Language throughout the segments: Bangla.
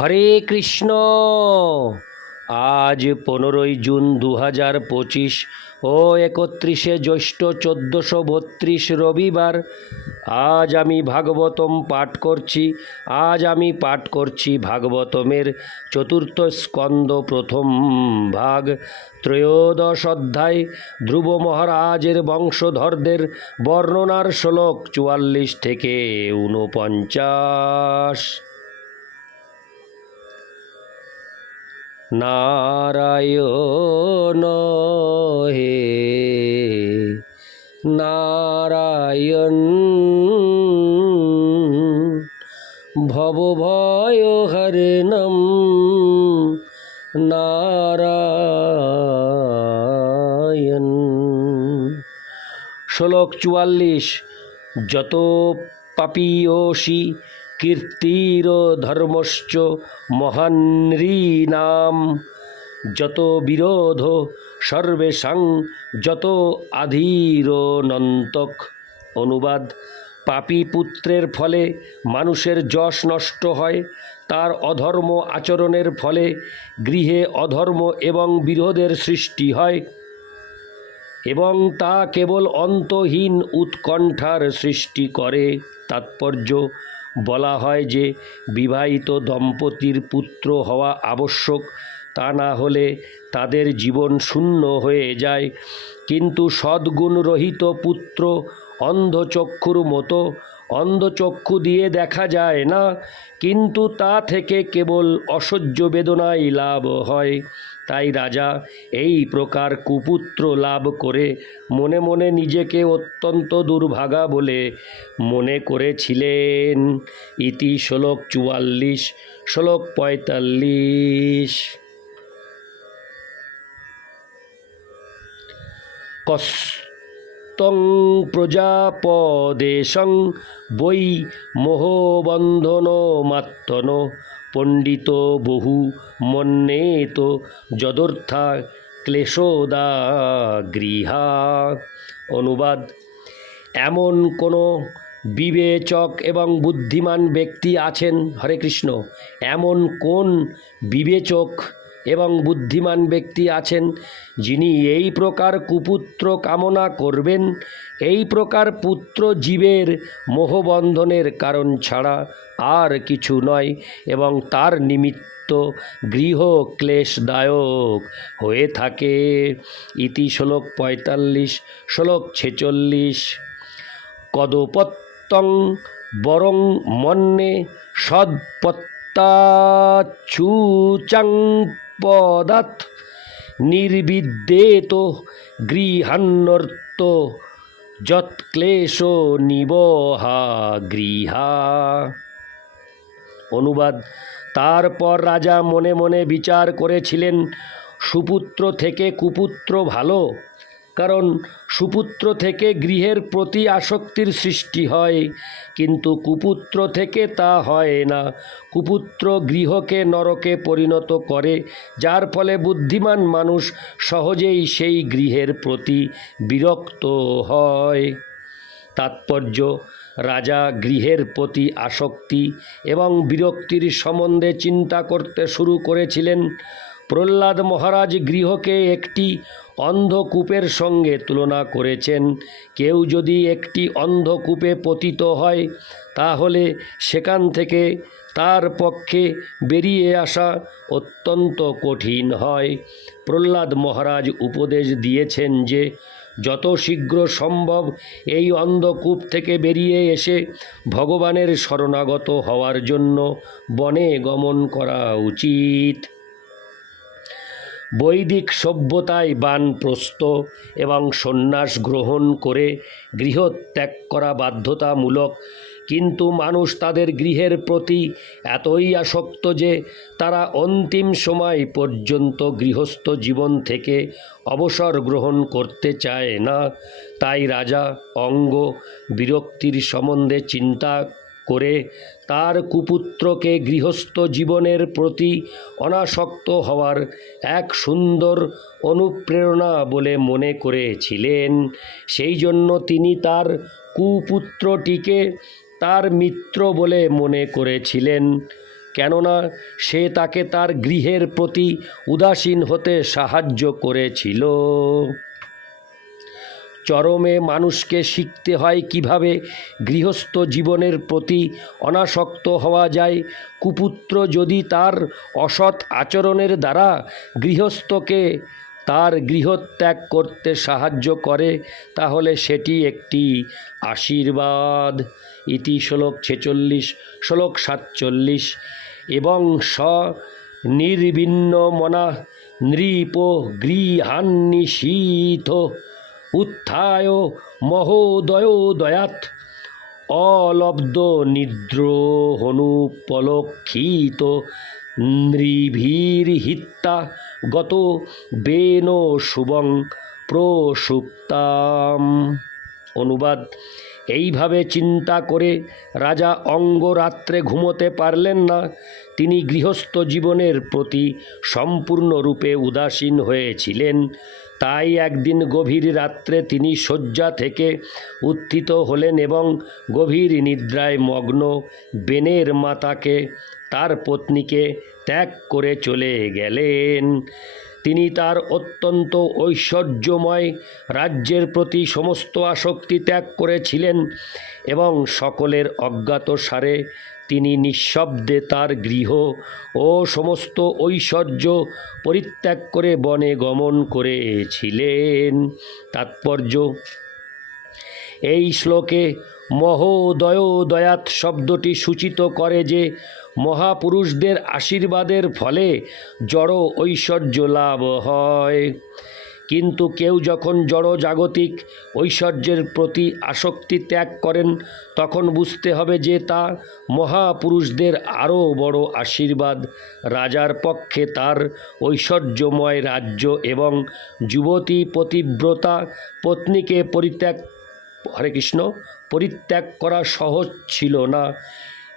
হরে কৃষ্ণ। আজ পনেরোই জুন দু হাজার পঁচিশ ও একত্রিশে জ্যৈষ্ঠ চোদ্দোশো বত্রিশ রবিবার। আজ আমি ভাগবতম পাঠ করছি, আজ আমি পাঠ করছি ভাগবতমের চতুর্থ স্কন্দ প্রথম ভাগ। ত্রয়োদশ অধ্যায়, ধ্রুব মহারাজের বংশধরদের বর্ণনার শ্লোক চুয়াল্লিশ থেকে ঊনপঞ্চাশ। নারায়ণ হে নারায়ণ ভবভয় হরেণম নারায়ণ। শ্লোক চুয়াল্লিশ যত পাপীয়সী কীর্তির ধর্মশ্চ যত বিরোধ সর্বেশাং, যত আধীর নন্তক অনুবাদ, পাপী পুত্রের ফলে মানুষের যশ নষ্ট হয়, তার অধর্ম আচরণের ফলে গৃহে অধর্ম এবং বিরোধের সৃষ্টি হয়। এবং তা কেবল অন্তহীন উৎকণ্ঠার সৃষ্টি করে। তাৎপর্য বলা হয় যে বিবাহিত দম্পতির পুত্র হওয়া আবশ্যক, তা না হলে তাদের জীবন শূন্য হয়ে যায়। কিন্তু সদ্গুণরহিত পুত্র অন্ধচক্ষুর মতো, অন্ধচক্ষু দিয়ে দেখা যায় না, কিন্তু তা থেকে কেবল অসহ্য বেদনাই লাভ হয়। তাই রাজা এই প্রকার কুপুত্র লাভ করে মনে মনে নিজেকে অত্যন্ত দুর্ভাগা বলে মনে করেছিলেন। ইতি শ্লোক চুয়াল্লিশ, শ্লোক পঁয়তাল্লিশ। কস্তং প্রজাপদেশং বৈ মোহবন্ধন মাত্তন পণ্ডিত বহু মন্যেত যদর্থা ক্লেশোদা গৃহা অনুবাদ, এমন কোনো বিবেচক এবং বুদ্ধিমান ব্যক্তি আছেন? হরে কৃষ্ণ, এমন কোন বিবেচক এবং বুদ্ধিমান ব্যক্তি আছেন, যিনি এই প্রকার কুপুত্র কামনা করবেন। এই প্রকার পুত্র জীবের মোহবন্ধনের কারণ ছাড়া আর কিছু নয় এবং তার নিমিত্ত গৃহ ক্লেশদায়ক হয়ে থাকে। ইতি শ্লোক পঁয়তাল্লিশ, শ্লোক ছেচল্লিশ। কদপত্তং বরং মন্যে সৎপত্তাচ্ছুচাং পদাৎ নির্বিদ্যেত গৃহান্নর্ত যৎক্লেশ নিবহা গৃহা। অনুবাদ, তারপর রাজা মনে মনে বিচার করেছিলেন, সুপুত্র থেকে কুপুত্র ভালো। কারণ সুপুত্র থেকে গৃহের প্রতি আসক্তির সৃষ্টি হয়, কিন্তু কুপুত্র থেকে তা হয় না। কুপুত্র গৃহকে নরকে পরিণত করে, যার ফলে বুদ্ধিমান মানুষ সহজেই সেই গৃহের প্রতি বিরক্ত হয়। তাৎপর্য, রাজা গৃহের প্রতি আসক্তি এবং বিরক্তির সম্বন্ধে চিন্তা করতে শুরু করেছিলেন। প্রহ্লাদ মহারাজ গৃহকে একটি অন্ধকূপের সঙ্গে তুলনা করেছেন। কেউ যদি একটি অন্ধকূপে পতিত হয়, তাহলে সেখান থেকে তার পক্ষে বেরিয়ে আসা অত্যন্ত কঠিন হয়। প্রহ্লাদ মহারাজ উপদেশ দিয়েছেন যে, যত শীঘ্র সম্ভব এই অন্ধকূপ থেকে বেরিয়ে এসে ভগবানের শরণাগত হওয়ার জন্য বনে গমন করা উচিত। বৈদিক সভ্যতায় বানপ্রস্থ এবং সন্ন্যাস গ্রহণ করে গৃহত্যাগ করা বাধ্যতামূলক। কিন্তু মানুষ তাদের গৃহের প্রতি এতই আসক্ত যে তারা অন্তিম সময় পর্যন্ত গৃহস্থ জীবন থেকে অবসর গ্রহণ করতে চায় না। তাই রাজা অঙ্গ বিরক্তির সম্বন্ধে চিন্তা করে তার কুপুত্রকে গৃহস্থ জীবনের প্রতি অনাসক্ত হওয়ার এক সুন্দর অনুপ্রেরণা বলে মনে করেছিলেন। সেই জন্য তিনি তার কুপুত্রটিকে তার মিত্র বলে মনে করেছিলেন। কেননা সে তাকে তার গৃহের প্রতি উদাসীন হতে সাহায্য করেছিল। চরমে মানুষকে শিখতে হয় কীভাবে গৃহস্থ জীবনের প্রতি অনাসক্ত হওয়া যায়। কুপুত্র যদি তার অসৎ আচরণের দ্বারা গৃহস্থকে তার গৃহত্যাগ করতে সাহায্য করে, তাহলে সেটি একটি আশীর্বাদ। ইতি শ্লোক ছেচল্লিশ, শ্লোক সাতচল্লিশ। এবং স, নির্বিন্ন মনা নৃপ গৃহান্নিশীথ উত্থায় মহোদয় দয়াত অলব্ধ নিদ্র হনুপলক্ষিত নৃভীরহিত্যা গত বেন শুভং প্রসুপ্তাম। অনুবাদ, এইভাবে চিন্তা করে রাজা অঙ্গরাত্রে ঘুমোতে পারলেন না। তিনি গৃহস্থ জীবনের প্রতি সম্পূর্ণরূপে উদাসীন হয়েছিলেন। তাই একদিন গভীর রাত্রে তিনি শয্যা থেকে উত্থিত হলেন এবং গভীর নিদ্রায় মগ্ন বেনের মাতাকে, তার পত্নীকে ত্যাগ করে চলে গেলেন। তিনি তার অত্যন্ত ঐশ্বর্যময় রাজ্যের প্রতি সমস্ত আসক্তি ত্যাগ করেছিলেন এবং সকলের অজ্ঞাত সারে তিনি নিঃশব্দে তার গৃহ ও সমস্ত ঐশ্বর্য পরিত্যাগ করে বনে গমন করেছিলেন। তাৎপর্য, এই শ্লোকে মহোদয় দয়াত শব্দটি সূচিত করে যে মহাপুরুষদের আশীর্বাদের ফলে জড় ঐশ্বর্য লাভ হয়। কিন্তু কেউ যখন জড় জাগতিক ঐশ্বর্যের প্রতি আসক্তি ত্যাগ করেন, তখন বুঝতে হবে যে তা মহাপুরুষদের আরও বড় আশীর্বাদ। রাজার পক্ষে তার ঐশ্বর্যময় রাজ্য এবং যুবতী পতিব্রতা পত্নীকে পরিত্যাগ, হরে কৃষ্ণ, পরিত্যাগ করা সহজ ছিল না।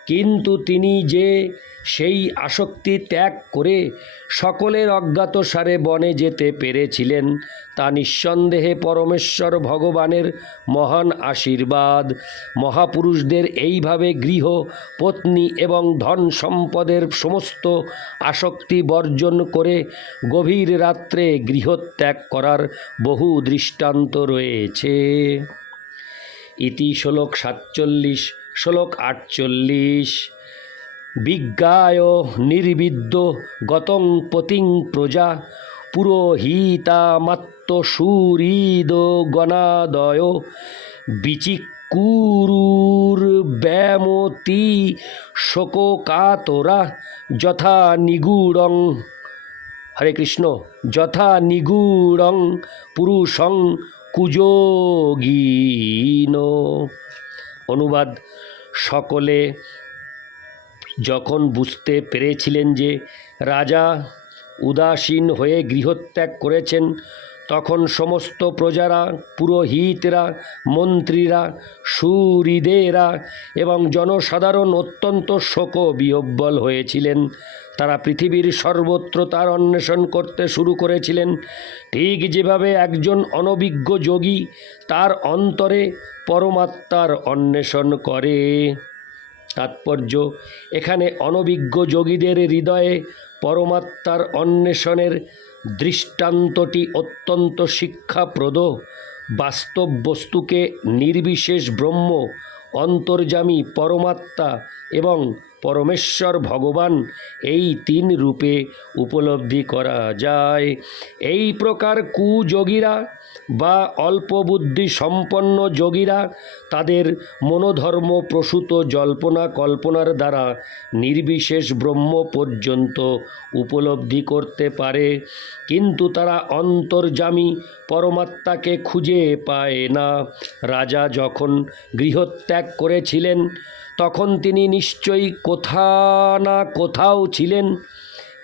কিন্তু তিনি যে সেই আসক্তি ত্যাগ করে সকলের অজ্ঞাতসারে বনে যেতে পেরেছিলেন। তা নিঃসন্দেহে পরমেশ্বর ভগবানের মহান আশীর্বাদ। মহাপুরুষদের এইভাবে গৃহ, পত্নী এবং ধন সম্পদের সমস্ত আসক্তি বর্জন করে গভীর রাত্রে গৃহত্যাগ করার বহু দৃষ্টান্ত রয়েছে। ইতি শ্লোক সাতচল্লিশ, শ্লোক আটচল্লিশ। বিজ্ঞায় নির্বিদ্য গতং পতিং প্রজা পুরোহিতামাত্ম সুহৃদ গণাদয় বিচিকুরুর ব্যামতি শোকাতরা যথা নিগুড়ং, হরে কৃষ্ণ, যথা নিগুড়ং পুরুষং কুযোগীন অনুবাদ, সকলে যখন বুঝতে পেরেছিলেন যে রাজা উদাসীন হয়ে গৃহত্যাগ করেছেন, তখন সমস্ত প্রজারা, পুরোহিতরা, মন্ত্রীরা, সুহৃদেরা এবং জনসাধারণ অত্যন্ত শোক বিহব্বল হয়েছিলেন। তারা পৃথিবীর সর্বত্র তার অন্বেষণ করতে শুরু করেছিলেন। ঠিক যেভাবে একজন অনভিজ্ঞ যোগী তার অন্তরে পরমাত্মার অন্বেষণ করে। তাৎপর্য। এখানে অনভিজ্ঞ যোগীদের হৃদয়ে পরমাত্মার অন্বেষণের দৃষ্টান্তটি অত্যন্ত শিক্ষাপ্রদ। বাস্তব বস্তুকে নির্বিশেষ ব্রহ্ম, অন্তর্যামী পরমাত্মা এবং পরমেশ্বর ভগবান এই তিন রূপে উপলব্ধি করা যায়। এই প্রকার কুযোগীরা বা অল্প বুদ্ধি সম্পন্ন যোগীরা তাদের মনোধর্ম প্রসূত জল্পনা কল্পনার দ্বারা নির্বিশেষ ব্রহ্ম পর্যন্ত উপলব্ধি করতে পারে, কিন্তু তারা অন্তর্যামী পরমাত্মাকে খুঁজে পায় না। রাজা যখন গৃহত্যাগ করেছিলেন, তখন তিনি নিশ্চয়ই কোথা না কোথাও ছিলেন।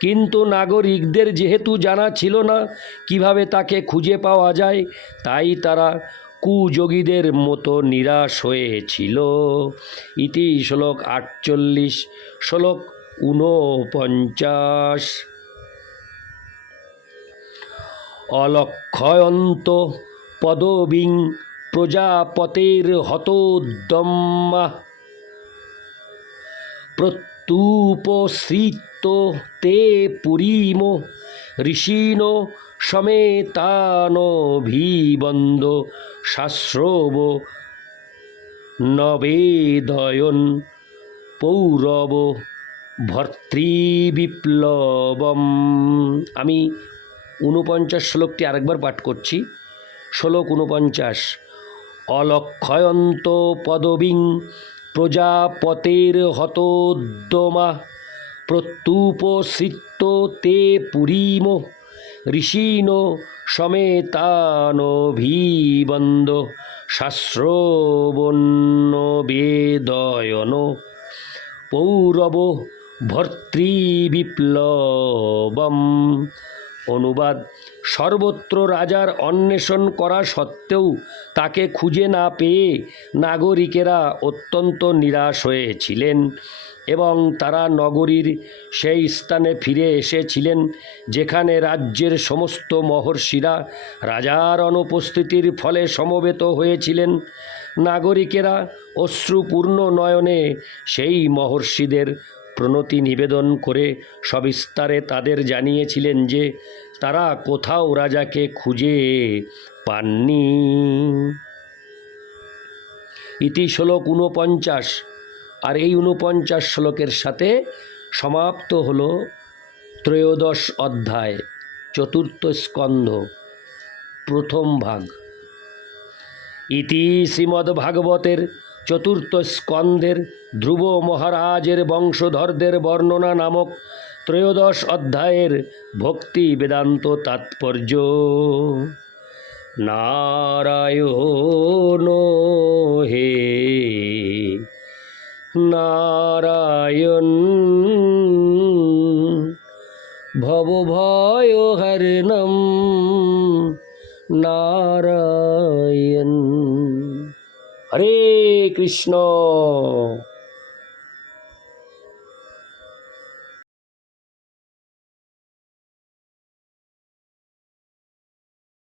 কিন্তু নাগরিকদের যেহেতু জানা ছিল না, কীভাবে তাকে খুঁজে পাওয়া যায়, তাই তারা কুযোগীদের মতো নিরাশ হয়েছিল। ইতি শ্লোক আটচল্লিশ, শ্লোক ঊনপঞ্চাশ। অলক্ষয়ন্ত পদবিং প্রজাপতের হতোদ্যম্মা প্রত্যুপসৃত তে পুরীম, ঋষীণ সমেতানভিবন্দ শাস্ত্রব নবেদয়ন পৌরব ভর্তৃবিপ্লবম। আমি ঊনপঞ্চাশ শ্লোকটি আরেকবার পাঠ করছি। শ্লোক ঊনপঞ্চাশ। অলক্ষয়ন্ত পদবিং প্রজাপতের হতোদ্যমা। প্রত্যুপসৃত তে পুরীম ঋষীণ সমেতানভিবন্দ শাস্ত্রবন্য বেদয়ন পৌরব ভর্তৃবিপ্লবম। অনুবাদ। সর্বত্র রাজার অন্বেষণ করা সত্ত্বেও তাকে খুঁজে না পেয়ে নাগরিকেরা অত্যন্ত নিরাশ হয়েছিলেন এবং তারা নগরীর সেই স্থানে ফিরে এসেছিলেন যেখানে রাজ্যের সমস্ত মহর্ষিরা রাজার অনুপস্থিতির ফলে সমবেত হয়েছিলেন। নাগরিকেরা অশ্রুপূর্ণ নয়নে সেই মহর্ষিদের প্রণতি নিবেদন করে সবিস্তারে তাদের জানিয়েছিলেন যে, তারা কোথাও রাজাকে খুঁজে পাননি। ইতি শ্লোক ঊনপঞ্চাশ। আর এই ঊনপঞ্চাশ শ্লোকের সাথে সমাপ্ত হল ত্রয়োদশ অধ্যায়, চতুর্থ স্কন্ধ, প্রথম ভাগ। ইতি শ্রীমদ্ভাগবতের চতুর্থ স্কন্ধের ধ্রুব মহারাজের বংশধরদের বর্ণনা নামক ত্রয়োদশ অধ্যায়ের ভক্তি বেদান্ত তাৎপর্য। নারায়ণ হে, নারায়ণ ভবভয় হরণম, নারায়ণ। হরে কৃষ্ণ।